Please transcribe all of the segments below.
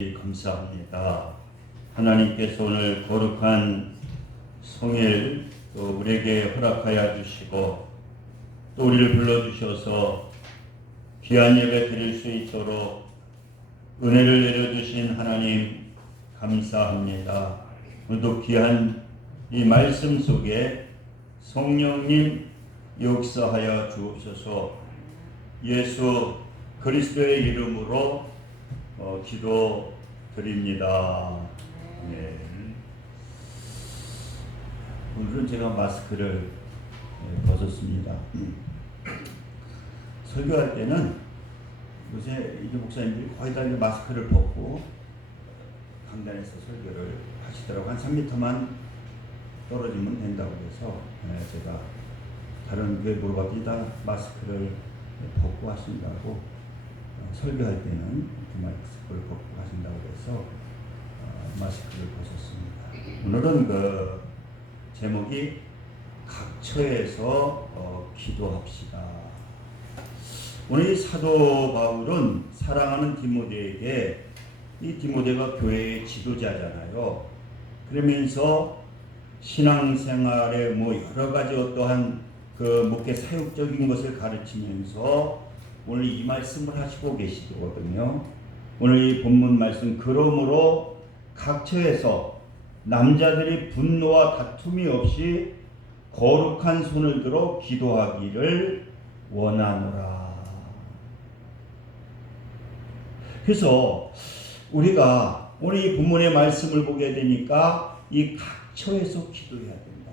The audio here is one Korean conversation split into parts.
감사합니다. 하나님께서 오늘 거룩한 성일 또 우리에게 허락하여 주시고 또 우리를 불러주셔서 귀한 예배 드릴 수 있도록 은혜를 내려주신 하나님 감사합니다. 오늘도 귀한 이 말씀 속에 성령님 역사하여 주옵소서. 예수 그리스도의 이름으로 기도드립니다. 네. 오늘은 제가 마스크를 벗었습니다. 설교할 때는 요새 이제 목사님들이 거의 다 마스크를 벗고 강단에서 설교를 하시더라고요. 한 3m만 떨어지면 된다고 해서 제가 다른 교회 물어봤더니 다 마스크를 벗고 하신다고, 설교할 때는 마스크를 벗고 하신다고 해서 마스크를 벗었습니다. 오늘은 그 제목이 각처에서 기도합시다. 오늘 이 사도 바울은 사랑하는 디모데에게, 이 디모데가 교회의 지도자잖아요. 그러면서 신앙생활에 여러 가지 어떠한 그 목회 사역적인 것을 가르치면서 오늘 이 말씀을 하시고 계시거든요. 오늘 이 본문 말씀, 그러므로 각처에서 남자들이 분노와 다툼이 없이 거룩한 손을 들어 기도하기를 원하노라. 그래서 우리가 오늘 이 본문의 말씀을 보게 되니까 이 각처에서 기도해야 된다.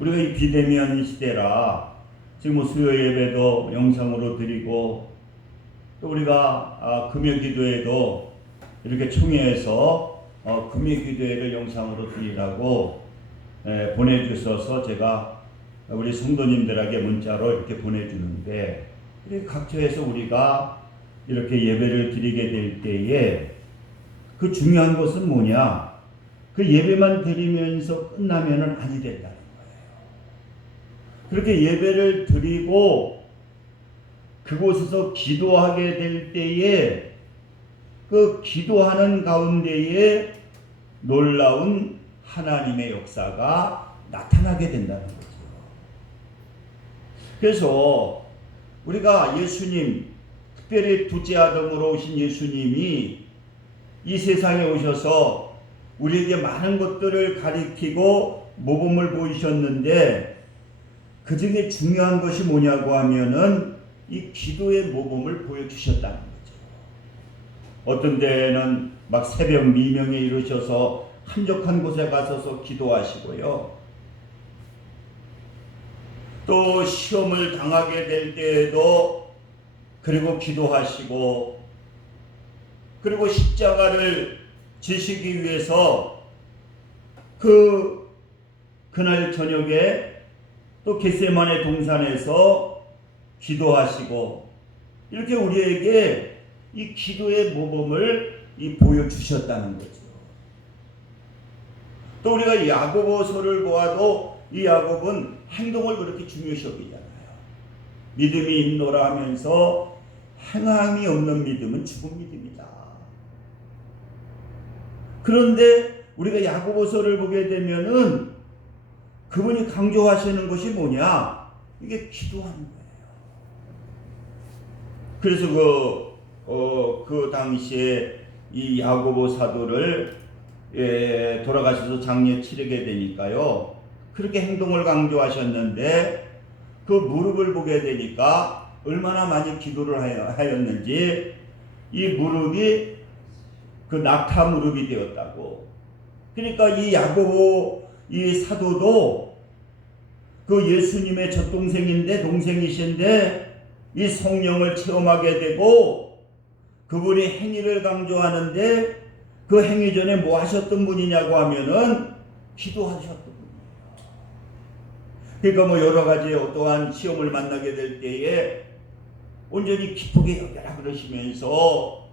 우리가 이 비대면 시대라 지금 수요 예배도 영상으로 드리고, 또 우리가 금요 기도회도 이렇게 총회에서 금요 기도회를 영상으로 드리라고 보내주셔서 제가 우리 성도님들에게 문자로 이렇게 보내주는데, 이렇게 각처에서 우리가 이렇게 예배를 드리게 될 때에 그 중요한 것은 뭐냐? 그 예배만 드리면서 끝나면은 아니 된다는 거예요. 그렇게 예배를 드리고 그곳에서 기도하게 될 때에 그 기도하는 가운데에 놀라운 하나님의 역사가 나타나게 된다는 거죠. 그래서 우리가 예수님, 특별히 둘째 아담으로 오신 예수님이 이 세상에 오셔서 우리에게 많은 것들을 가리키고 모범을 보이셨는데, 그 중에 중요한 것이 뭐냐고 하면은 이 기도의 모범을 보여주셨다는 거죠. 어떤 데는 막 새벽 미명에 이르셔서 한적한 곳에 가서서 기도하시고요. 또 시험을 당하게 될 때에도 그리고 기도하시고, 그리고 십자가를 지시기 위해서 그날 저녁에 또 겟세마네 동산에서 기도하시고, 이렇게 우리에게 이 기도의 모범을 보여주셨다는 거죠. 또 우리가 야고보서를 보아도 이 야고보는 행동을 그렇게 중요시 여기잖아요. 믿음이 있노라 하면서 행함이 없는 믿음은 죽은 믿음이다. 그런데 우리가 야고보서를 보게 되면은 그분이 강조하시는 것이 뭐냐? 이게 기도하는 거예요. 그래서 그 당시에 이 야고보 사도를 돌아가셔서 장례 치르게 되니까요. 그렇게 행동을 강조하셨는데 그 무릎을 보게 되니까 얼마나 많이 기도를 하였는지 이 무릎이 그 낙타 무릎이 되었다고. 그러니까 이 야고보 이 사도도 그 예수님의 젖동생인데, 동생이신데 이 성령을 체험하게 되고, 그분이 행위를 강조하는데 그 행위 전에 뭐 하셨던 분이냐고 하면은 기도하셨던 분이에요. 그러니까 여러 가지 어떠한 시험을 만나게 될 때에 온전히 기쁘게 여겨라 그러시면서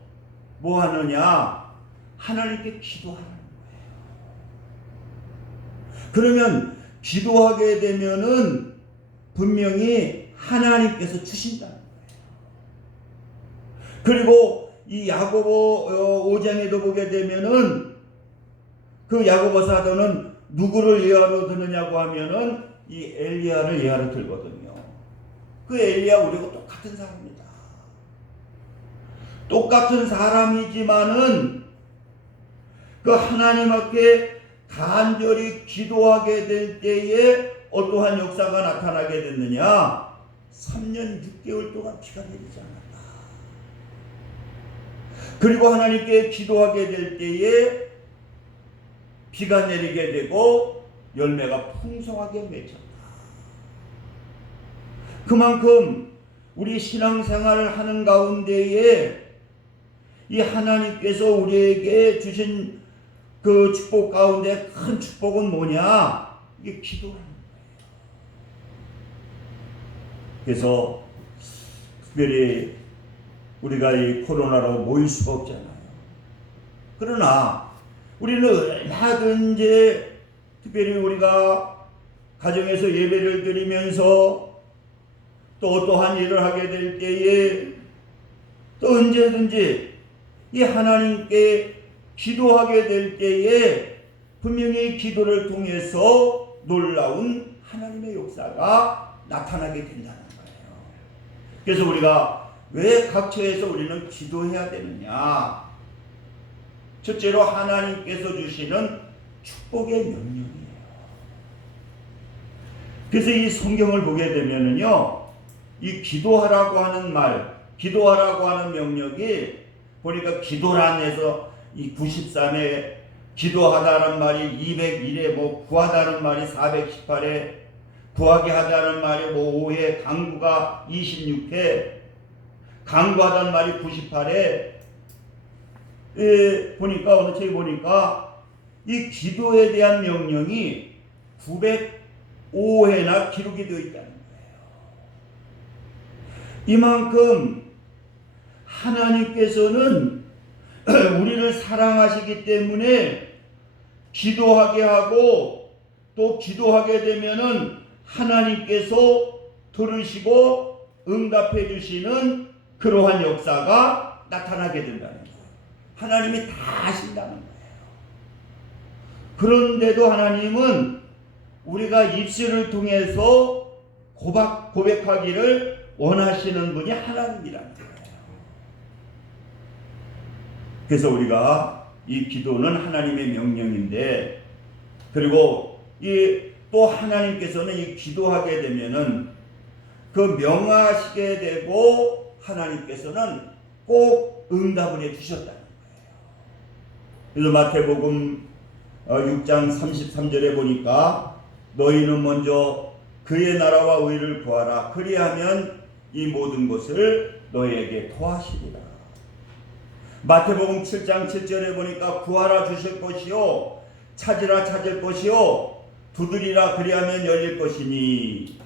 뭐 하느냐? 하나님께 기도하는 거예요. 그러면 기도하게 되면은 분명히 하나님께서 주신다는 거예요. 그리고 이 야고보 5장에도 보게 되면은 그 야고보 사도는 누구를 예화로 드느냐고 하면은 이 엘리야를 예화로 들거든요. 그 엘리야 우리하고 똑같은 사람입니다. 똑같은 사람이지만은 그 하나님 앞에 간절히 기도하게 될 때에 어떠한 역사가 나타나게 됐느냐? 3년 6개월 동안 비가 내리지 않았다. 그리고 하나님께 기도하게 될 때에 비가 내리게 되고 열매가 풍성하게 맺혔다. 그만큼 우리 신앙생활을 하는 가운데에 이 하나님께서 우리에게 주신 그 축복 가운데 큰 축복은 뭐냐? 이게 기도라는 거예요. 그래서 특별히 우리가 이 코로나로 모일 수가 없잖아요. 그러나 우리는 얼마든지 특별히 우리가 가정에서 예배를 드리면서 또 어떠한 일을 하게 될 때에 또 언제든지 이 하나님께 기도하게 될 때에 분명히 기도를 통해서 놀라운 하나님의 역사가 나타나게 된다는 거예요. 그래서 우리가 왜 각처에서 우리는 기도해야 되느냐? 첫째로 하나님께서 주시는 축복의 명령이에요. 그래서 이 성경을 보게 되면은요, 이 기도하라고 하는 말, 기도하라고 하는 명령이 보니까 기도란에서 이 93에 기도하다는 말이 201에 뭐 구하다는 말이 418에 구하게 하다는 말이 뭐 5회 강구가 26회 강구하다는 말이 98에 보니까 어느 책에 보니까 이 기도에 대한 명령이 905회나 기록이 되어 있다는 거예요. 이만큼 하나님께서는 우리를 사랑하시기 때문에 기도하게 하고 또 기도하게 되면은 하나님께서 들으시고 응답해 주시는 그러한 역사가 나타나게 된다는 거예요. 하나님이 다 하신다는 거예요. 그런데도 하나님은 우리가 입술을 통해서 고백하기를 원하시는 분이 하나님이라는 거예요. 그래서 우리가 이 기도는 하나님의 명령인데, 그리고 또 하나님께서는 이 기도하게 되면은 그 명하시게 되고 하나님께서는 꼭 응답을 해 주셨다는 거예요. 그래서 마태복음 6장 33절에 보니까 너희는 먼저 그의 나라와 의를 구하라. 그리하면 이 모든 것을 너희에게 더하시리라. 마태복음 7장 7절에 보니까 구하라 주실 것이요 찾으라 찾을 것이요 두드리라 그리하면 열릴 것이니,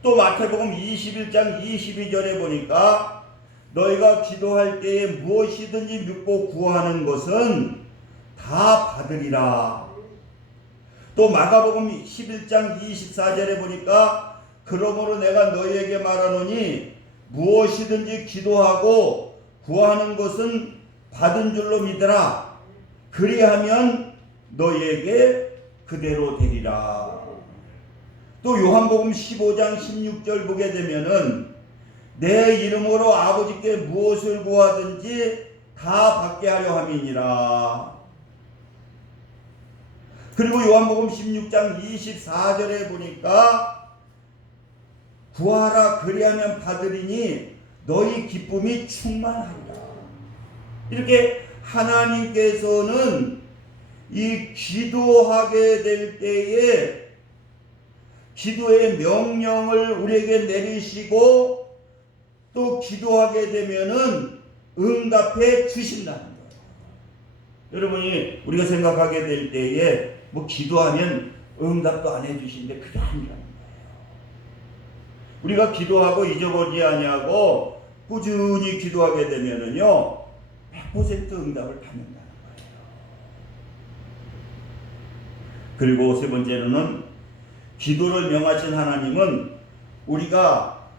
또 마태복음 21장 22절에 보니까 너희가 기도할 때에 무엇이든지 믿고 구하는 것은 다 받으리라. 또 마가복음 11장 24절에 보니까 그러므로 내가 너희에게 말하노니 무엇이든지 기도하고 구하는 것은 받은 줄로 믿으라. 그리하면 너희에게 그대로 되리라. 또 요한복음 15장 16절 보게 되면은 내 이름으로 아버지께 무엇을 구하든지 다 받게 하려 함이니라. 그리고 요한복음 16장 24절에 보니까 구하라 그리하면 받으리니 너희 기쁨이 충만하리라. 이렇게 하나님께서는 이 기도하게 될 때에 기도의 명령을 우리에게 내리시고 또 기도하게 되면은 응답해 주신다는 거예요. 여러분이 우리가 생각하게 될 때에 뭐 기도하면 응답도 안 해주시는데 그게 아니라는 거예요. 우리가 기도하고 잊어버리지 아니하고 꾸준히 기도하게 되면은요 100% 응답을 받는다는 거예요. 그리고 세 번째로는 기도를 명하신 하나님은 우리가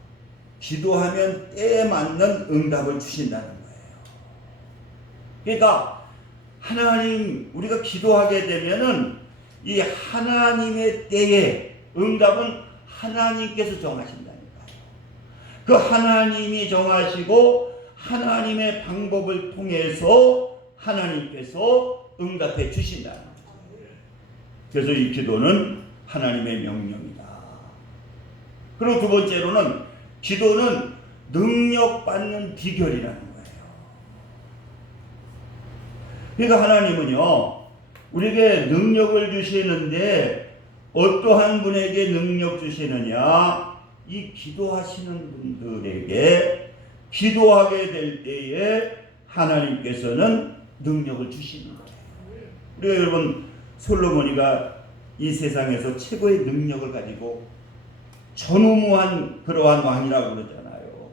기도하면 때에 맞는 응답을 주신다는 거예요. 그러니까 하나님, 우리가 기도하게 되면은 이 하나님의 때에 응답은 하나님께서 정하신다니까요. 그 하나님이 정하시고 하나님의 방법을 통해서 하나님께서 응답해 주신다는 거예요. 그래서 이 기도는 하나님의 명령이다. 그리고 두 번째로는 기도는 능력받는 비결이라는 거예요. 그러니까 하나님은요, 우리에게 능력을 주시는데 어떠한 분에게 능력 주시느냐? 이 기도하시는 분들에게 기도하게 될 때에 하나님께서는 능력을 주시는 거예요. 우리가 여러분, 솔로몬이가 이 세상에서 최고의 능력을 가지고 전무후무한 그러한 왕이라고 그러잖아요.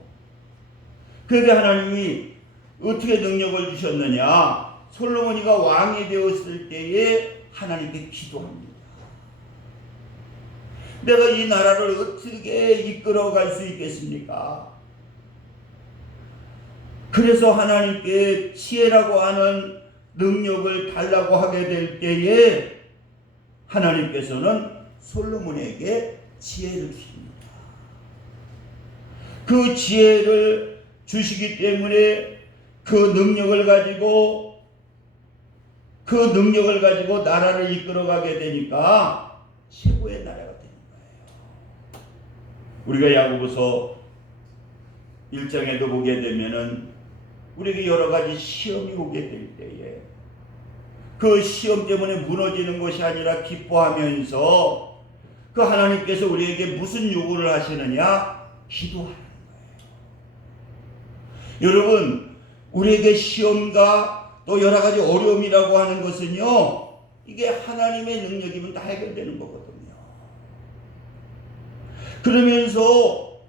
그런데 하나님이 어떻게 능력을 주셨느냐? 솔로몬이가 왕이 되었을 때에 하나님께 기도합니다. 내가 이 나라를 어떻게 이끌어갈 수 있겠습니까? 그래서 하나님께 지혜라고 하는 능력을 달라고 하게 될 때에 하나님께서는 솔로몬에게 지혜를 주십니다. 그 지혜를 주시기 때문에 그 능력을 가지고 나라를 이끌어가게 되니까 최고의 나라가 되는 거예요. 우리가 야고보서 1장에도 보게 되면은 우리에게 여러 가지 시험이 오게 될 때에 그 시험 때문에 무너지는 것이 아니라 기뻐하면서 그 하나님께서 우리에게 무슨 요구를 하시느냐? 기도하는 거예요. 여러분, 우리에게 시험과 또 여러 가지 어려움이라고 하는 것은요, 이게 하나님의 능력이면 다 해결되는 거거든요. 그러면서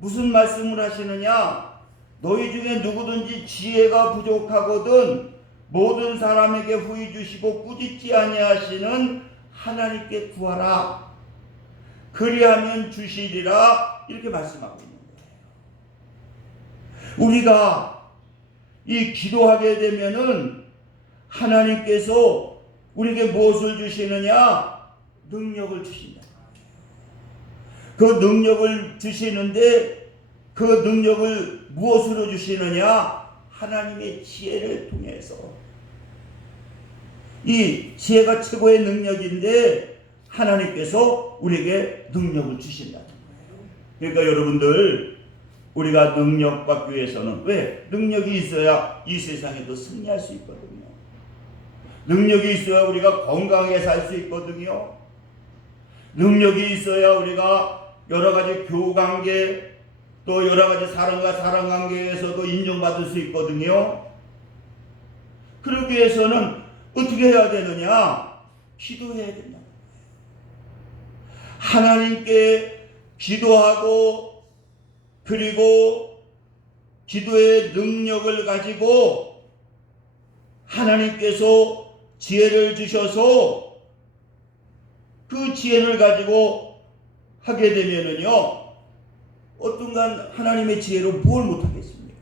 무슨 말씀을 하시느냐? 너희 중에 누구든지 지혜가 부족하거든 모든 사람에게 후히 주시고 꾸짖지 아니하시는 하나님께 구하라. 그리하면 주시리라. 이렇게 말씀하고 있는 거예요. 우리가 이 기도하게 되면은 하나님께서 우리에게 무엇을 주시느냐? 능력을 주신다. 그 능력을 주시는데 그 능력을 무엇으로 주시느냐? 하나님의 지혜를 통해서. 이 지혜가 최고의 능력인데 하나님께서 우리에게 능력을 주신다는 거예요. 그러니까 여러분들, 우리가 능력 받기 위해서는 왜? 능력이 있어야 이 세상에도 승리할 수 있거든요. 능력이 있어야 우리가 건강하게 살 수 있거든요. 능력이 있어야 우리가 여러 가지 교우관계 또 여러 가지 사람과 사람 관계에서도 인정받을 수 있거든요. 그러기 위해서는 어떻게 해야 되느냐? 기도해야 된다. 하나님께 기도하고 그리고 기도의 능력을 가지고 하나님께서 지혜를 주셔서 그 지혜를 가지고 하게 되면은요, 어떤간 하나님의 지혜로 뭘 못하겠습니까?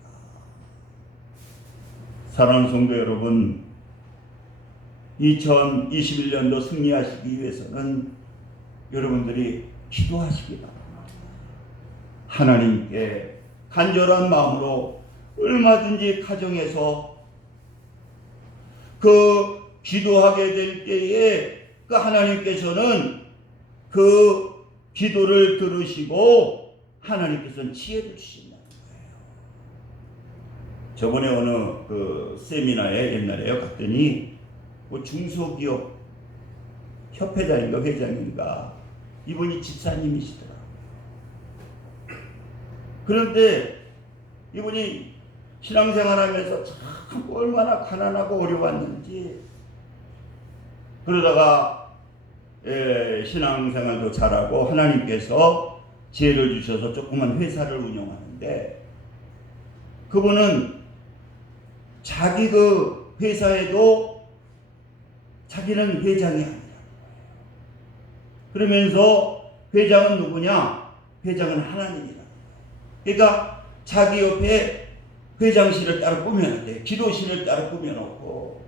사랑하는 성도 여러분, 2021년도 승리하시기 위해서는 여러분들이 기도하시기 바랍니다. 하나님께 간절한 마음으로 얼마든지 가정에서 그 기도하게 될 때에 그 하나님께서는 그 기도를 들으시고 하나님께서는 지혜를 주신다는 거예요. 저번에 어느 그 세미나에 옛날에요 갔더니 뭐 중소기업 협회장인가 회장인가 이분이 집사님이시더라고요. 그런데 이분이 신앙생활하면서 참 얼마나 가난하고 어려웠는지, 그러다가 신앙생활도 잘하고 하나님께서 지혜를 주셔서 조그만 회사를 운영하는데, 그분은 자기 그 회사에도 자기는 회장이 아니라, 그러면서 회장은 누구냐? 회장은 하나님이라. 그러니까 자기 옆에 회장실을 따로 꾸며놨대. 기도실을 따로 꾸며놓고,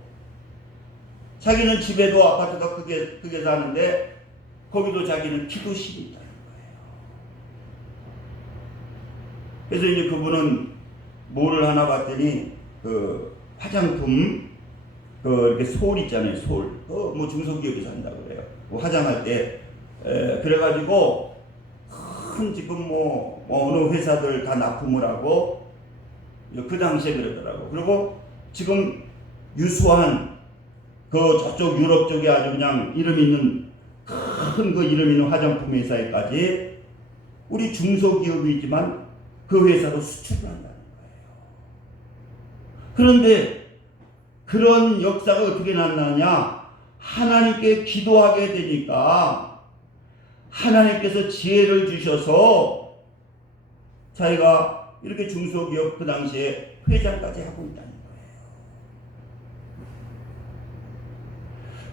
자기는 집에도 아파트가 크게 사는데 거기도 자기는 기도실이 있다는 거예요. 그래서 이제 그분은 뭐를 하나 봤더니 그 화장품 이렇게 솔 있잖아요. 솔. 뭐 중소기업에서 한다고 그래요. 뭐 화장할 때 그래가지고 큰 지금 뭐 어느 회사들 다 납품을 하고 그 당시에 그러더라고. 그리고 지금 유수한 저쪽 유럽 쪽에 아주 그냥 이름 있는 큰 이름 있는 화장품 회사에까지 우리 중소기업이지만 그 회사도 수출을 한다는 거예요. 그런데 그런 역사가 어떻게 났느냐? 하나님께 기도하게 되니까 하나님께서 지혜를 주셔서 자기가 이렇게 중소기업 그 당시에 회장까지 하고 있다는 거예요.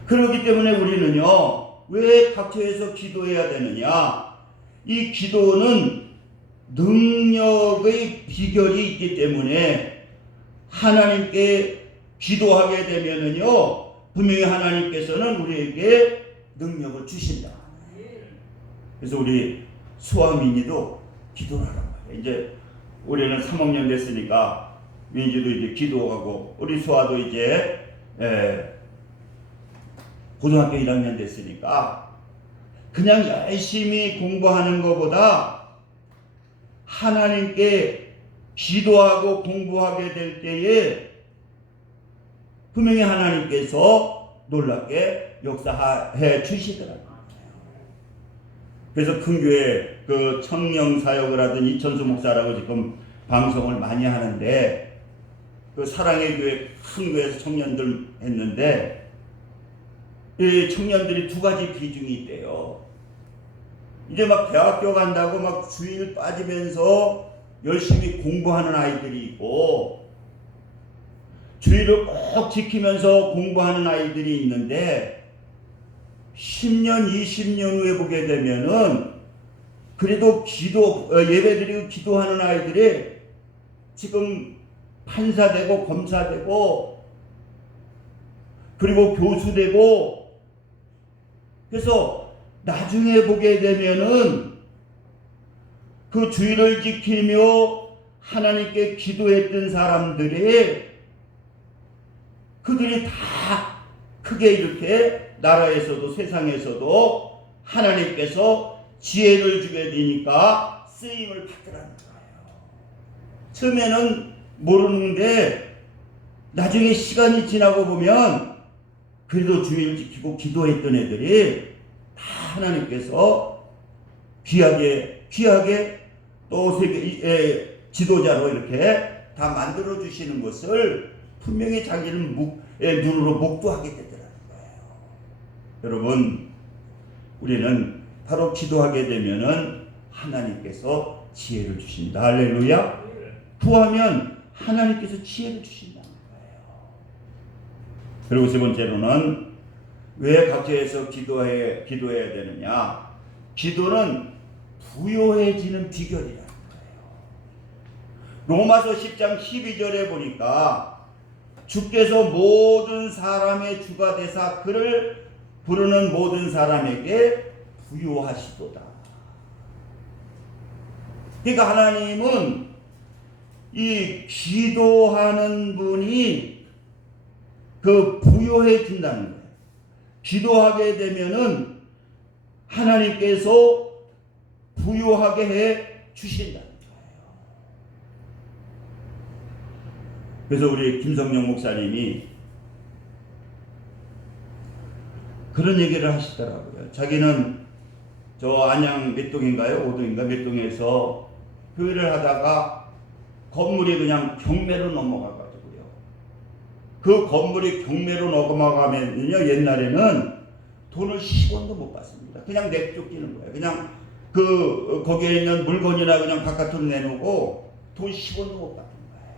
그렇기 때문에 우리는요, 왜 각처에서 기도해야 되느냐? 이 기도는 능력의 비결이 있기 때문에 하나님께 기도하게 되면은요, 분명히 하나님께서는 우리에게 능력을 주신다. 그래서 우리 수아 민이도 기도를 하라고 해요. 이제 우리는 3학년 됐으니까 민지도 이제 기도하고, 우리 수아도 이제 고등학교 1학년 됐으니까 그냥 열심히 공부하는 것보다 하나님께 기도하고 공부하게 될 때에 분명히 하나님께서 놀랍게 역사해 주시더라고요. 그래서 큰 교회 그 청령 사역을 하던 이천수 목사라고 지금 방송을 많이 하는데, 그 사랑의 교회 큰 교회에서 청년들 했는데, 이 청년들이 두 가지 비중이 있대요. 이제 막 대학교 간다고 막 주일 빠지면서 열심히 공부하는 아이들이 있고, 주일을 꼭 지키면서 공부하는 아이들이 있는데, 10년, 20년 후에 보게 되면은 그래도 예배드리고 기도하는 아이들이 지금 판사 되고 검사 되고 그리고 교수 되고, 그래서 나중에 보게 되면은 그 주일을 지키며 하나님께 기도했던 사람들이 그들이 다 크게 이렇게 나라에서도 세상에서도 하나님께서 지혜를 주게 되니까 쓰임을 받더라는 거예요. 처음에는 모르는데 나중에 시간이 지나고 보면 그래도 주일 지키고 기도했던 애들이 다 하나님께서 귀하게 또 세계 지도자로 이렇게 다 만들어 주시는 것을 분명히 자기는 눈으로 목도하게 되더라는 거예요. 여러분, 우리는 바로 기도하게 되면은 하나님께서 지혜를 주신다. 할렐루야. 구하면 하나님께서 지혜를 주신다는 거예요. 그리고 세 번째로는 왜 각처에서 기도해야 되느냐? 기도는 부요해지는 비결이라는 거예요. 로마서 10장 12절에 보니까 주께서 모든 사람의 주가 되사 그를 부르는 모든 사람에게 부요하시도다. 그러니까 하나님은 이 기도하는 분이 그 부요해진다는 거예요. 기도하게 되면은 하나님께서 부요하게 해 주신다는 거예요. 그래서 우리 김성령 목사님이 그런 얘기를 하시더라고요. 자기는 저 안양 몇 동인가요? 5동인가 몇 동에서 교회를 하다가 건물이 그냥 경매로 넘어가가지고요. 그 건물이 경매로 넘어가면요, 옛날에는 돈을 10원도 못 받습니다. 그냥 내쫓기는 거예요. 그냥 거기에 있는 물건이나 그냥 바깥으로 내놓고 돈 10원도 못 받는 거예요.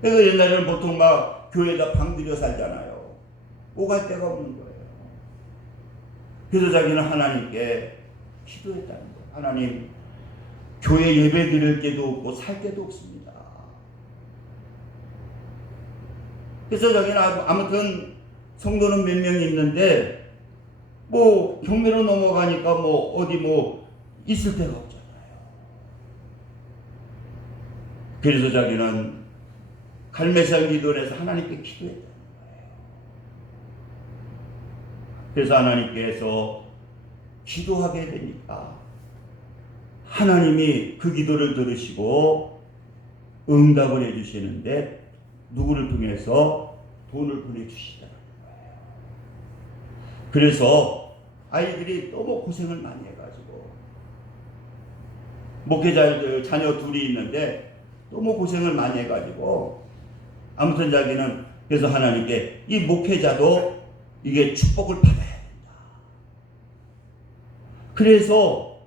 그래서 옛날에는 보통 막 교회에다 방 들여 살잖아요. 오갈 데가 없는 거예요. 그래서 자기는 하나님께 기도했다는 거예요. 하나님, 교회 예배 드릴 게도 없고 살 게도 없습니다. 그래서 저기는 아무튼 성도는 몇 명이 있는데 뭐 경매로 넘어가니까 뭐 어디 뭐 있을 데가 없잖아요. 그래서 자기는 갈매살 기도를 해서 하나님께 기도했다는 거예요. 그래서 하나님께서 기도하게 되니까 하나님이 그 기도를 들으시고 응답을 해주시는데 누구를 통해서 돈을 보내주시더라는 거예요. 그래서 아이들이 너무 고생을 많이 해가지고 목회자들 자녀 둘이 있는데 너무 고생을 많이 해가지고 아무튼 자기는 그래서 하나님께 이 목회자도 이게 축복을 받아야 된다. 그래서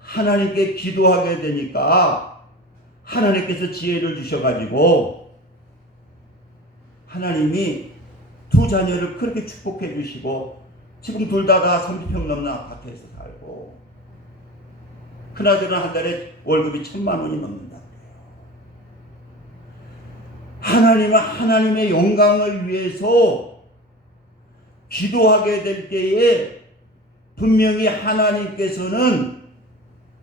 하나님께 기도하게 되니까 하나님께서 지혜를 주셔가지고 하나님이 두 자녀를 그렇게 축복해 주시고 지금 둘 다 30평 넘는 아파트에서 살고 큰아들은 한 달에 월급이 1,000만 원이 넘는다 그래요. 하나님은 하나님의 영광을 위해서 기도하게 될 때에 분명히 하나님께서는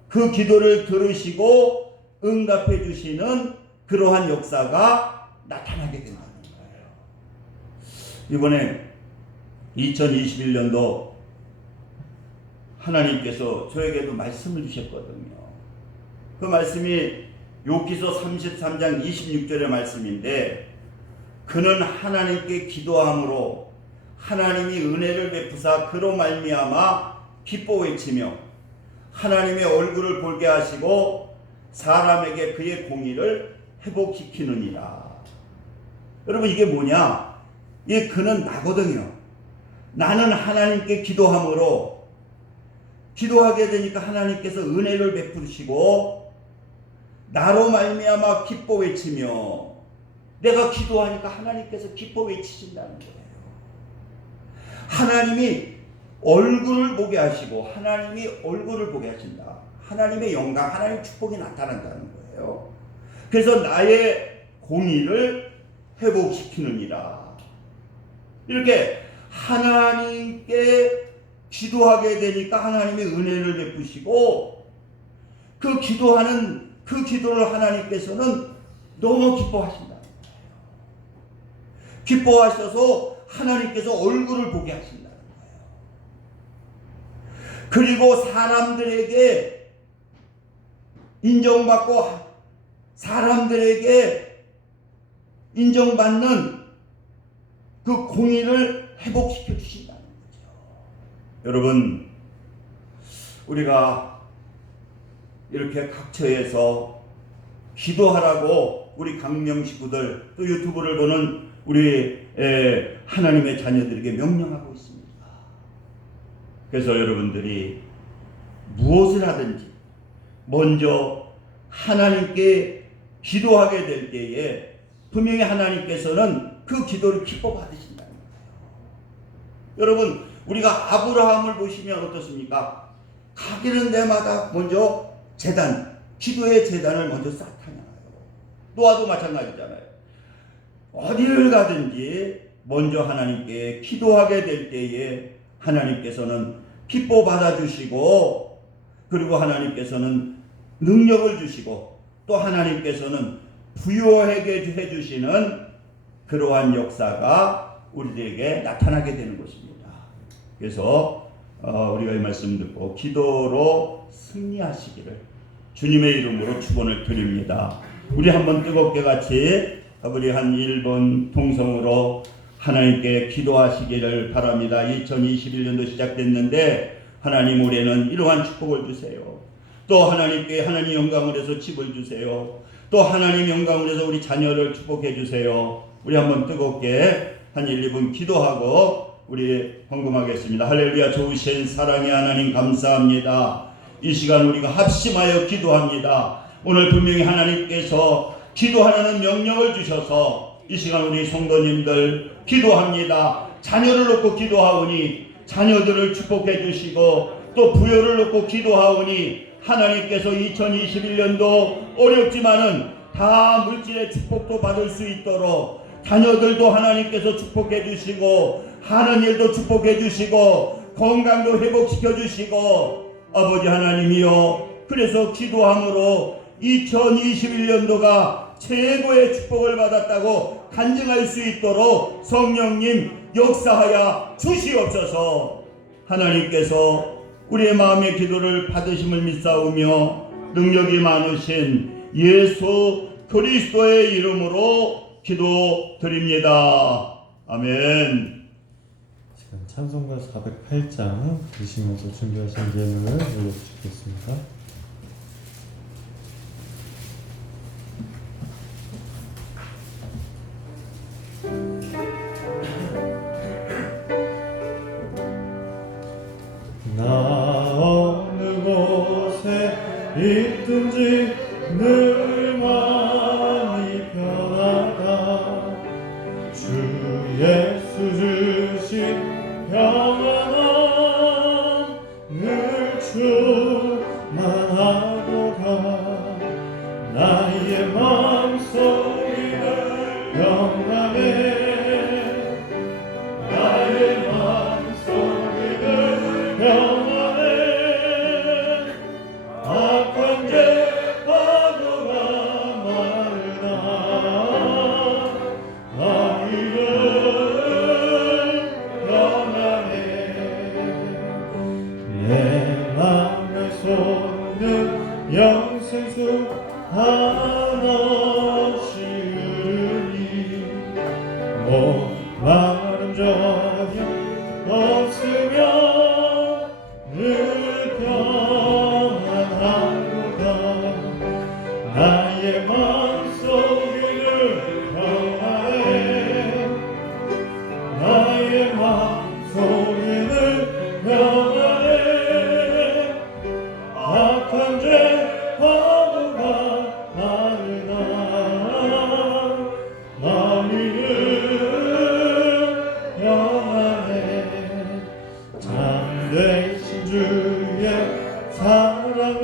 그 기도를 들으시고 응답해 주시는 그러한 역사가 나타나게 된다는 거예요. 이번에 2021년도 하나님께서 저에게도 말씀을 주셨거든요. 그 말씀이 욥기서 33장 26절의 말씀인데 그는 하나님께 기도함으로 하나님이 은혜를 베푸사 그로 말미암아 기뻐 외치며 하나님의 얼굴을 보게 하시고 사람에게 그의 공의를 회복시키느니라. 여러분 이게 뭐냐? 이 그는 나거든요. 나는 하나님께 기도함으로 기도하게 되니까 하나님께서 은혜를 베푸시고 나로 말미암아 기뻐 외치며 내가 기도하니까 하나님께서 기뻐 외치신다는 거예요. 하나님이 얼굴을 보게 하시고 하나님이 얼굴을 보게 하신다. 하나님의 영광, 하나님의 축복이 나타난다는 거예요. 그래서 나의 공의를 회복시키느니라. 이렇게 하나님께 기도하게 되니까 하나님의 은혜를 베푸시고 그 기도하는 그 기도를 하나님께서는 너무 기뻐하신다는 거예요. 기뻐하셔서 하나님께서 얼굴을 보게 하신다는 거예요. 그리고 사람들에게 인정받고 사람들에게 인정받는 그 공의를 회복시켜 주신다는 거죠. 여러분, 우리가 이렇게 각처에서 기도하라고 우리 강명 식구들 또 유튜브를 보는 우리 하나님의 자녀들에게 명령하고 있습니다. 그래서 여러분들이 무엇을 하든지 먼저 하나님께 기도하게 될 때에 분명히 하나님께서는 그 기도를 기뻐 받으신다는 거예요. 여러분 우리가 아브라함을 보시면 어떻습니까? 가기는 데마다 먼저 제단, 기도의 제단을 먼저 쌓잖아요. 노아도 마찬가지잖아요. 어디를 가든지 먼저 하나님께 기도하게 될 때에 하나님께서는 기뻐 받아주시고 그리고 하나님께서는 능력을 주시고 또 하나님께서는 부여하게 해주시는 그러한 역사가 우리들에게 나타나게 되는 것입니다. 그래서 우리가 이 말씀 듣고 기도로 승리하시기를 주님의 이름으로 축원을 드립니다. 우리 한번 뜨겁게 같이 우리 한 1분 통성으로 하나님께 기도하시기를 바랍니다. 2021년도 시작됐는데 하나님 올해는 이러한 축복을 주세요. 또 하나님께 하나님 영광을 해서 집을 주세요. 또 하나님 영광을 해서 우리 자녀를 축복해 주세요. 우리 한번 뜨겁게 한 1, 2분 기도하고 우리 헌금하겠습니다. 할렐루야. 좋으신 사랑의 하나님 감사합니다. 이 시간 우리가 합심하여 기도합니다. 오늘 분명히 하나님께서 기도하라는 명령을 주셔서 이 시간 우리 성도님들 기도합니다. 자녀를 놓고 기도하오니 자녀들을 축복해 주시고 또 부여를 놓고 기도하오니 하나님께서 2021년도 어렵지만은 다 물질의 축복도 받을 수 있도록 자녀들도 하나님께서 축복해 주시고 하는 일도 축복해 주시고 건강도 회복시켜 주시고 아버지 하나님이여 그래서 기도함으로 2021년도가 최고의 축복을 받았다고 간증할 수 있도록 성령님 역사하여 주시옵소서. 하나님께서 우리의 마음의 기도를 받으심을 믿사오며 능력이 많으신 예수 그리스도의 이름으로 기도드립니다. 아멘. 지금 찬송가 408장 들으시면서 준비하신 예물을 올려주시겠습니다. 나 어느 곳에 있든지 늘 마음이 편하다. 주 예수 주신 평안함 늘 충만하도다. 나의 마음속이 늘 평안해. 나의 마음속이 늘 평안해. 악한 죄 파도가 많으나 나이는 평안해. 내 맘에 솟는 영생수 하나 씌우니 목마른 저녁 없으며 늘 평안하도다. 나의 마음속이 늘 평안해. 나의 마음속이 늘 평안해. 악한 죄 파도가 많으나 마음이 늘 평안해. 참되신 주의 사랑을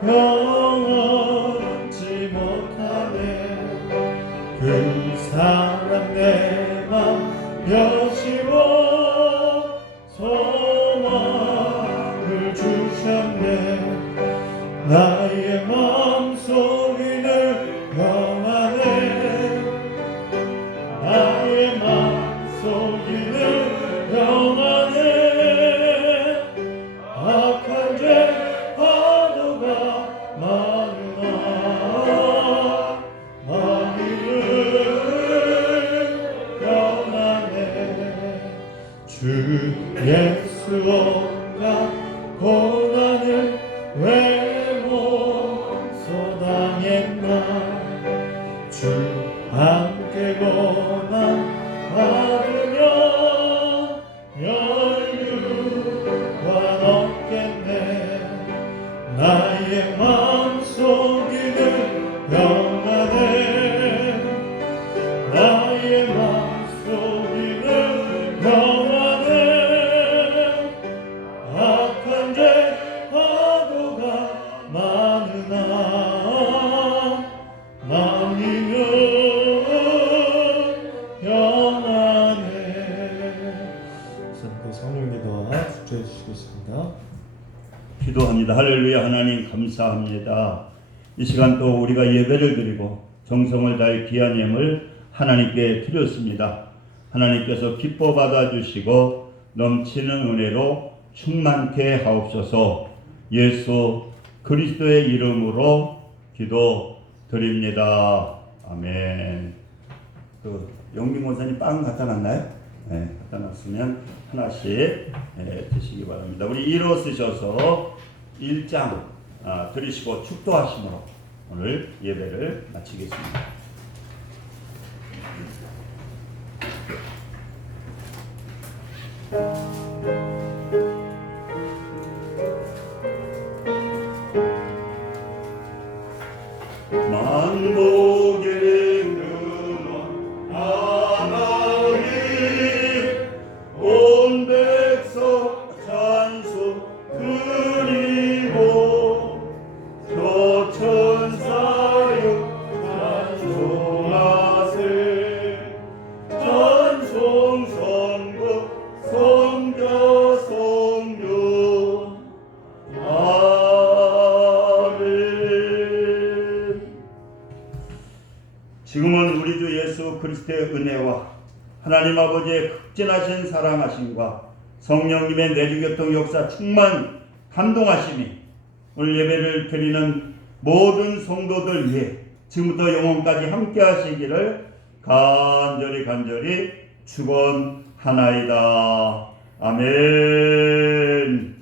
경험치 못하네. 그 사랑 내 맘 여시고 소망을 주셨네. 나의 마음속이 늘 평안해. 나의 마음속이 늘 평안해. 악한 죄 파도가 많으나 마음이 늘 평안해. 주 예수 온갖 고난을 왜 쏟아냈나. 주 함께 고난 받으며 열유가 없겠네. 나의 마음속이 늘 평안해. 나의 마음속이 늘 평안해. 악한 죄 파도가 많으나 마음이 늘 평안해. 성령 기도와 축제해 주시겠습니다. 기도합니다. 할렐루야. 하나님 감사합니다. 이 시간 또 우리가 예배를 드리고 정성을 다해 귀한 예물 하나님께 드렸습니다. 하나님께서 기뻐 받아주시고 넘치는 은혜로 충만케 하옵소서. 예수 그리스도의 이름으로 기도드립니다. 아멘. 영민 권사님 빵 갖다 놨나요? 네, 갖다 놨으면 하나씩 드시기 바랍니다. 우리 일어서셔서 1장 드리시고 축도하심으로 오늘 예배를 마치겠습니다. 만복의 근원 하나님 온 백성 찬송 드리고 지금은 우리 주 예수 그리스도의 은혜와 하나님 아버지의 극진하신 사랑하심과 성령님의 내주교통 역사 충만 감동하심이 오늘 예배를 드리는 모든 성도들 위해 지금부터 영원까지 함께 하시기를 간절히 축원하나이다. 아멘.